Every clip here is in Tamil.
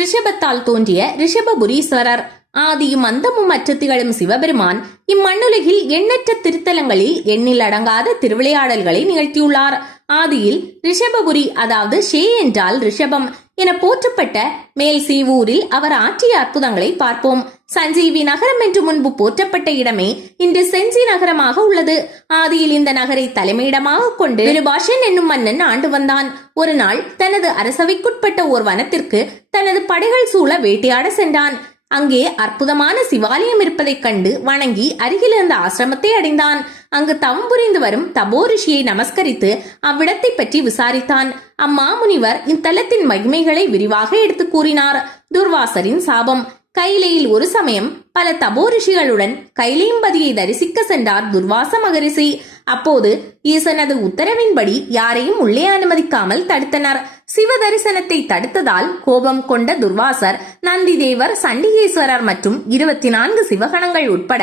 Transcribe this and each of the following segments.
ரிஷபத்தால் தோன்றிய ரிஷபபுரீஸ்வரர். ஆதியும் அந்தமும் அற்ற திகழும் சிவபெருமான் இம்மண்ணுலகில் எண்ணற்ற திருத்தலங்களில் எண்ணில் அடங்காத திருவிளையாடல்களை நிகழ்த்தியுள்ளார். ஆதியில் ரிஷபபுரி, அதாவது ஷே என்றால் ரிஷபம் என போற்றப்பட்ட மேல் சீவூரில் அவர் ஆற்றிய அற்புதங்களை பார்ப்போம். சஞ்சீவி நகரம் என்று முன்பு போற்றப்பட்ட இடமே இன்று செஞ்சி நகரமாக உள்ளது. ஆதியில் இந்த நகரை தலைமையிடமாக கொண்டு விருபாஷன் என்னும் மன்னன் ஆண்டு வந்தான். ஒரு நாள் தனது அரசவைக்குட்பட்ட ஓர் வனத்திற்கு தனது படைகள் சூழ வேட்டையாட சென்றான். அங்கே அற்புதமான சிவாலயம் இருப்பதைக் கண்டு வணங்கி அருகில் இருந்த ஆசிரமத்தை அடைந்தான். அங்கு தவம் புரிந்து வரும் தபோ ரிஷியை நமஸ்கரித்து அவ்விடத்தை பற்றி விசாரித்தான். அம்மாமுனிவர் இத்தலத்தின் மகிமைகளை விரிவாக எடுத்து கூறினார். துர்வாசரின் சாபம். கைலையில் ஒரு சமயம் பல தபோ ரிஷிகளுடன் கைலையம்பதியை தரிசிக்க சென்றார் துர்வாச மகரிஷி. அப்போது ஈசனது உத்தரவின்படி யாரையும் உள்ளே அனுமதிக்காமல் தடுத்தனர். சிவ தரிசனத்தை தடுத்ததால் கோபம் கொண்ட துர்வாசர் நந்தி தேவர், சண்டிகேஸ்வரர் மற்றும் 24 சிவகணங்கள் உட்பட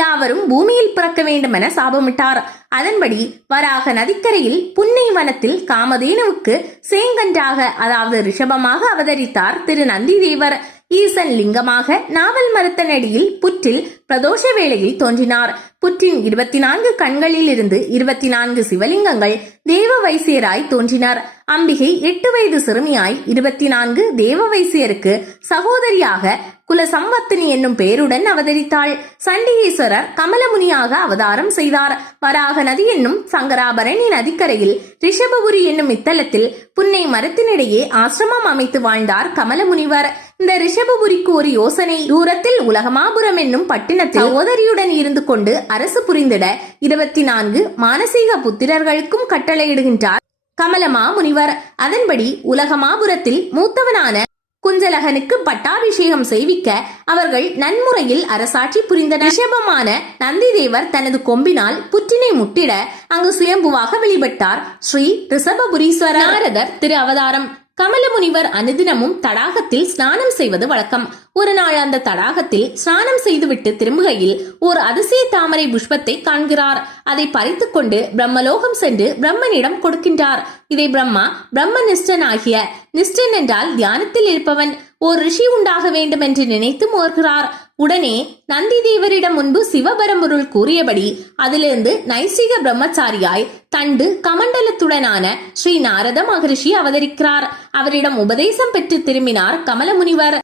யாவரும் பூமியில் பிறக்க வேண்டும் என சாபமிட்டார். அதன்படி வராக நதிக்கரையில் புன்னை வனத்தில் காமதேனுவுக்கு சேங்கன்றாக, அதாவது ரிஷபமாக அவதரித்தார் திரு நந்தி தேவர். ஈசன் லிங்கமாக நாவல் மரத்தனடியில் புற்றில் பிரதோஷ வேளையில் தோன்றினார். புற்றின் 24 கண்களில் இருந்து 24 சிவலிங்கங்கள் தேவ வைசியராய் தோன்றினார். அம்பிகை 8 வயது சிறுமியாய் 24 தேவ வைசியருக்கு சகோதரியாக குலசம்வத்தினி என்னும் பெயருடன் அவதரித்தாள். சண்டிகேஸ்வரர் கமலமுனியாக அவதாரம் செய்தார். வராக நதி என்னும் சங்கராபரணி நதிக்கரையில் ரிஷபபுரி என்னும் இத்தலத்தில் புன்னை மரத்தினிடையே ஆசிரமம் அமைத்து வாழ்ந்தார் கமலமுனிவர். இந்த ரிஷபபுரிக்கு ஒரு யோசனை. தூரத்தில் உலகமாபுரம் என்னும் பட்டினத்தில் சகோதரியுடன் இருந்து கொண்டு அரசு புரிந்திட 24 மானசீக புத்திரர்களுக்கும் கட்டளையிடுகின்றார் கமலமா முனிவர். அதன்படி உலகமாபுரத்தில் மூத்தவனான குஞ்சலகனுக்கு பட்டாபிஷேகம் செய்விக்க அவர்கள் நன்முறையில் அரசாட்சி புரிந்தனர். ரிஷபமான நந்தி தேவர் தனது கொம்பினால் புற்றினை முட்டிட அங்கு சுயம்புவாக வெளிப்பட்டார் ஸ்ரீ ரிஷபபுரீஸ்வரர். நாரதர் திரு அவதாரம். கமலமுனிவர் அனுதினமும் தடாகத்தில் ஸ்நானம் செய்வது வழக்கம். ஒரு நாள் அந்த தடாகத்தில் ஸ்நானம் செய்துவிட்டு திரும்புகையில் ஒரு அதிசய தாமரை புஷ்பத்தை காண்கிறார். அதை பறித்துக் கொண்டு பிரம்மலோகம் சென்று பிரம்மனிடம் கொடுக்கின்றார். இதை பிரம்மா பிரம்மனிஷ்டன் ஆகிய, நிஷ்டன் என்றால் தியானத்தில் இருப்பவன், ஓர் ரிஷி உண்டாக வேண்டும் என்று நினைத்து மோர்கிறார். உடனே நந்தி தேவரிடம் முன்பு சிவபரம்பொருள் கூறியபடி அதிலிருந்து நைசிக பிரம்மச்சாரியாய் தண்டு கமண்டலத்துடனான ஸ்ரீ நாரத மகரிஷி அவதரிக்கிறார். அவரிடம் உபதேசம் பெற்று திரும்பினார் கமலமுனிவர்.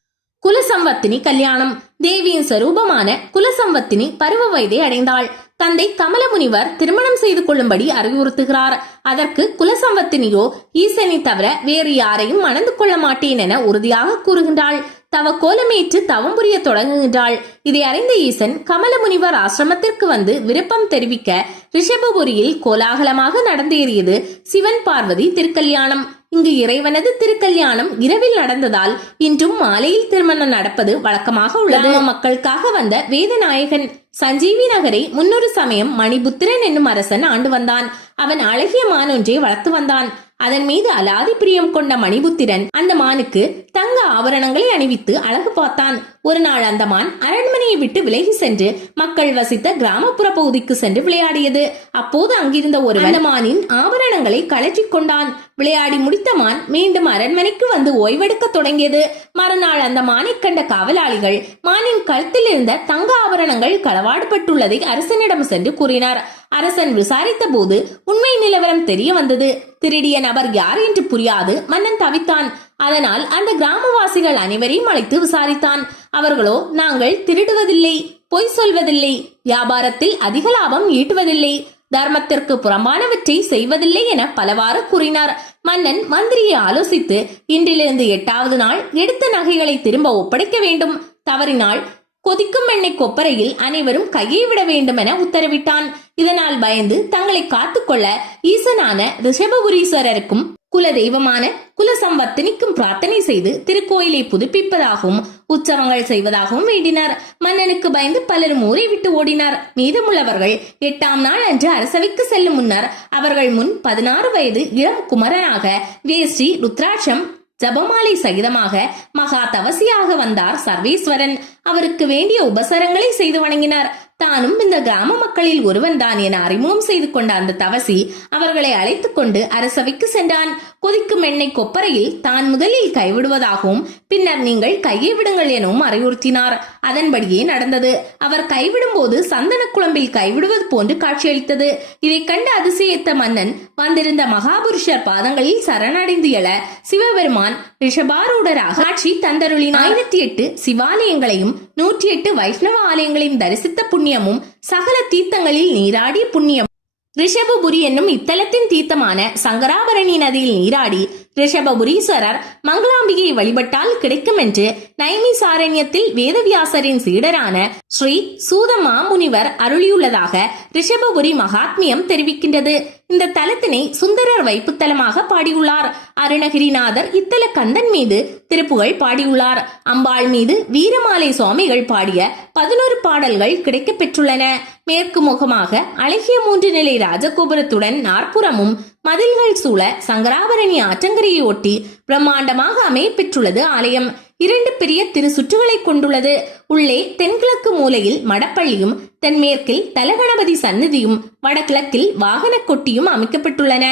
குலசம்வத்தினி கல்யாணம். தேவியின் சொரூபமான குலசம்வத்தினி பருவ வயதை அடைந்தாள். தந்தை கமலமுனிவர் திருமணம் செய்து கொள்ளும்படி அறிவுறுத்துகிறார். அதற்கு குலசம்வத்தினியோ ஈசனை தவிர வேறு யாரையும் மணந்து கொள்ள மாட்டேன் என உறுதியாக கூறுகின்றாள். தவ கோலமேற்று தவம் புரிய தொடங்குகின்றாள். இதை அறிந்த ஈசன் கமலமுனிவர் ஆசிரமத்திற்கு வந்து விருப்பம் தெரிவிக்க ரிஷபபுரியில் கோலாகலமாக நடந்தேறியது சிவன் பார்வதி திருக்கல்யாணம். இங்கு இறைவனது திருக்கல்யாணம் இரவில் நடந்ததால் இன்றும் மாலையில் திருமணம் நடப்பது வழக்கமாக உள்ளது. மக்களுக்காக வந்த வேதநாயகன். சஞ்சீவி நகரை முன்னொரு சமயம் மணிபுத்திரன் என்னும் அரசன் ஆண்டு வந்தான். அவன் அழகிய மான் ஒன்றை வளர்த்து வந்தான். அதன் மீது அலாதி பிரியம் கொண்ட மணிபுத்திரன் அந்த மானுக்கு தங்க ஆபரணங்களை அணிவித்து அழகு பார்த்தான். ஒரு நாள் அந்த மான் அரண்மனையை விட்டு விலகி சென்று மக்கள் வசித்த கிராமப்புற பகுதிக்கு சென்று விளையாடியது. அப்போது அங்கிருந்த ஒருவன் அந்த மானின் ஆபரணங்களை கழற்றி கொண்டான். விளையாடி முடித்த மான் மீண்டும் அரண்மனைக்கு வந்து ஓய்வெடுக்க தொடங்கியது. மறுநாள் அந்த மானை கண்ட காவலாளிகள் மானின் கழுத்தில் இருந்த தங்க ஆபரணங்கள் களவாடப்பட்டுள்ளதை அரசனிடம் சென்று கூறினார். அரசன் விசாரித்த போது உண்மை நிலவரம் தெரிய வந்தது. திருடிய நபர் யார் என்று புரியாது மன்னன் தவித்தான். அதனால் அந்த கிராமவாசிகள் அனைவரையும் அழைத்து விசாரித்தான். அவர்களோ, நாங்கள் திருடுவதில்லை, பொய் சொல்வதில்லை, வியாபாரத்தில் அதிக லாபம் ஈட்டுவதில்லை, தர்மத்திற்கு புறம்பானவற்றை செய்வதில்லை என பலவாறு கூறினார். மன்னன் மந்திரியை ஆலோசித்து இன்றிலிருந்து 8வது நாள் எடுத்த நகைகளை திரும்ப ஒப்படைக்க வேண்டும். தவறினால் கொதிக்கும் எண்ணெய் கொப்பரையில் அனைவரும் கையை விட வேண்டும் என உத்தரவிட்டான். இதனால் பயந்து தங்களை காத்துக்கொள்ள ஈசனான ரிஷபபுரீஸ்வரருக்கும் குல தெய்வமான குலசம்வத்தினிக்கும் பிரார்த்தனை செய்து திருக்கோயிலை புதுப்பிப்பதாகவும் உற்சவங்கள் செய்வதாகவும் வேண்டினார். மன்னனுக்கு பயந்து பலரும் ஊரை விட்டு ஓடினார். மீதமுள்ளவர்கள் 8ஆம் நாள் அன்று அரசவைக்கு செல்லும் முன்னர் அவர்கள் முன் 16 வயது இளம் குமரனாக வேஷ்டி ருத்ராட்சம் ஜபமாலை சகிதமாக மகா தவசியாக வந்தார் சர்வேஸ்வரன். அவருக்கு வேண்டிய உபசரங்களை செய்து வணங்கினார். தானும் இந்த கிராம மக்களில் ஒருவன் தான் என அறிமுகம் செய்து கொண்ட அந்த தவசி அவர்களை அழைத்துக் கொண்டு அரசவைக்கு சென்றான். கொதிக்கும் எண்ணெய் கொப்பரையில் தான் முதலில் கைவிடுவதாகவும் பின்னர் நீங்கள் கையை விடுங்கள் எனவும் அறிவுறுத்தினார். அதன்படியே நடந்தது. அவர் கைவிடும் போது சந்தன குழம்பில் கைவிடுவது போன்று காட்சியளித்தது. இதை கண்டு அதிசயித்த மன்னன் வந்திருந்த மகாபுருஷர் பாதங்களில் சரணடைந்து எழ சிவபெருமான் ரிஷபாரூடராக காட்சி தந்தருளினார். 1008 சிவாலயங்களையும் 108 வைஷ்ணவ ஆலயங்களையும் தரிசித்த புண்ணியமும் சகல தீர்த்தங்களில் நீராடிய புண்ணியம் ரிஷபபுரி என்னும் இத்தலத்தின் தீர்த்தமான சங்கராபரணி நதியில் நீராடி ரிஷபபுரீஸ்வரர் மங்களாம்பிகையை வழிபட்டால் கிடைக்கும் என்று நைமிசாரண்யத்தில் வேதவியாசரின் சீடரான ஸ்ரீ சூத மாமுனிவர் அருளியுள்ளதாக ரிஷபபுரி மகாத்மியம் தெரிவிக்கின்றது. இந்த தலத்தினை சுந்தரர் வைப்புத்தலமாக பாடியுள்ளார். அருணகிரிநாதர் இத்தல கந்தன் மீது திருப்புகழ் பாடியுள்ளார். அம்பாள் மீது வீரமாலை சுவாமிகள் பாடிய 11 பாடல்கள் கிடைக்கப் பெற்றுள்ளன. மேற்கு முகமாக அழகிய 3 நிலை ராஜகோபுரத்துடன் நாற்புறமும் மதில்கள் சூழ சங்கராபரணி ஆற்றங்கரையை ஒட்டி பிரம்மாண்டமாக அமையப்பெற்றுள்ளது ஆலயம். 2 பெரிய திரு சுற்றுகளை கொண்டுள்ளது. உள்ளே தென்கிழக்கு மூலையில் மடப்பள்ளியும் தென்மேற்கில் தலகணபதி சந்நிதியும் வடகிழக்கில் வாகன கொட்டியும் அமைக்கப்பட்டுள்ளன.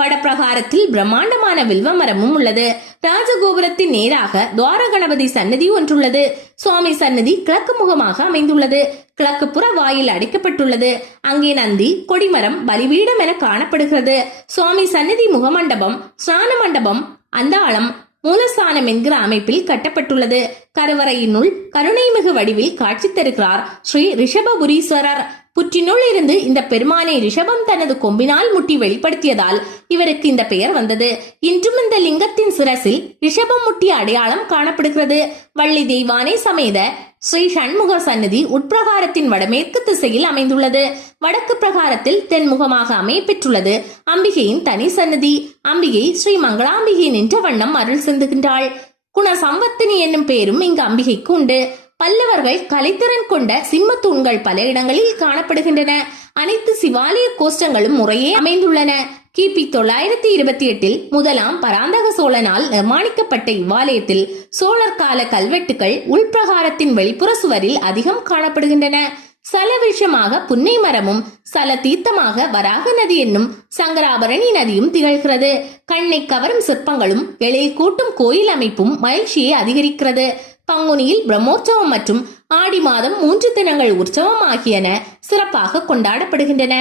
வடபிரகாரத்தில் பிரம்மாண்டமான வில்வ மரமும் உள்ளது. ராஜகோபுரத்தின் நேராக துவார கணபதி சன்னதி ஒன்றுள்ளது. சுவாமி சன்னதி கிழக்கு முகமாக அமைந்துள்ளது. கிழக்கு புற வாயில் அடைக்கப்பட்டுள்ளது. அங்கே நந்தி, கொடிமரம், பலிபீடம் என காணப்படுகிறது. சுவாமி சன்னதி முகமண்டபம், ஸ்நான மண்டபம், அந்தாளம், மூலஸ்தானம் என்கிற அமைப்பில் கட்டப்பட்டுள்ளது. கருவறையினுள் கருணைமிகு வடிவில் காட்சி தருகிறார் ஸ்ரீ ரிஷபபுரீஸ்வரர். புற்றினுள் இருந்து இந்த பெருமானை ரிஷபம் தனது கொம்பினால் முட்டி வெளிப்படுத்தியதால் இவருக்கு இந்த பெயர் வந்தது. இன்றும் இந்த லிங்கத்தின் சிரசில் ரிஷபம் முட்டிய அடையாளம் காணப்படுகிறது. வள்ளி தெய்வானை சமேத ஸ்ரீ சண்முக சன்னதி உட்பிரகாரத்தின் வடமேற்கு திசையில் அமைந்துள்ளது. வடக்கு பிரகாரத்தில் தென்முகமாக அமையப்பெற்றுள்ளது அம்பிகையின் தனி சன்னதி. அம்பிகை ஸ்ரீ மங்களாம்பிகை நின்ற வண்ணம் அருள் செலுத்துகின்றாள். குண சம்பத்தினி என்னும் பெயரும் இங்கு அம்பிகைக்கு உண்டு. பல்லவர்கள் கலைத்திறன் கொண்ட சிம்ம தூண்கள் பல இடங்களில் காணப்படுகின்றன. அனைத்து சிவாலய கோஷ்டங்களும் முறையே அமைந்துள்ளன. கிபி 928 முதலாம் பராந்தக சோழனால் நிர்மாணிக்கப்பட்ட இவ்வாலயத்தில் சோழர் கால கல்வெட்டுகள் உள்பிரகாரத்தின் வெளிப்புற சுவரில் அதிகம் காணப்படுகின்றன. சலவிருஷமாக புன்னை மரமும் சல தீர்த்தமாக வராக நதி என்னும் சங்கராபரணி நதியும் திகழ்கிறது. கண்ணை கவரும் சிற்பங்களும் எழில் கூட்டும் கோயில் அமைப்பும் மகிழ்ச்சியை அதிகரிக்கிறது. பங்குனியில் பிரம்மோற்சவம் மற்றும் ஆடி மாதம் 3 தினங்கள் உற்சவம் ஆகியன சிறப்பாக கொண்டாடப்படுகின்றன.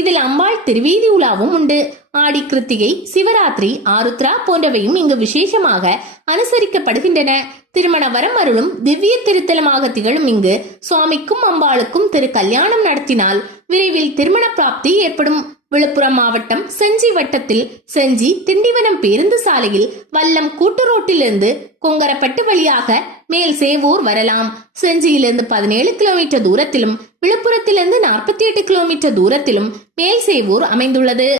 இதில் அம்பாள் திருவீதி உலாவும் உண்டு. ஆடி கிருத்திகை, சிவராத்திரி, ஆருத்ரா போன்றவையும் இங்கு விசேஷமாக அனுசரிக்கப்படுகின்றன. திருமண வரம் அருளும் திவ்ய திருத்தலமாக திகழும் இங்கு சுவாமிக்கும் அம்பாளுக்கும் திரு கல்யாணம் நடத்தினால் விரைவில் திருமண பிராப்தி ஏற்படும். விழுப்புரம் மாவட்டம் செஞ்சி வட்டத்தில் செஞ்சி திண்டிவனம் பேருந்து சாலையில் வல்லம் கூட்டுரோட்டிலிருந்து கொங்கரப்பட்டு வழியாக மேல் சேவூர் வரலாம். செஞ்சியிலிருந்து 17 கிலோமீட்டர் தூரத்திலும் விழுப்புரத்திலிருந்து 48 கிலோமீட்டர் தூரத்திலும் மேல் சேவூர் அமைந்துள்ளது.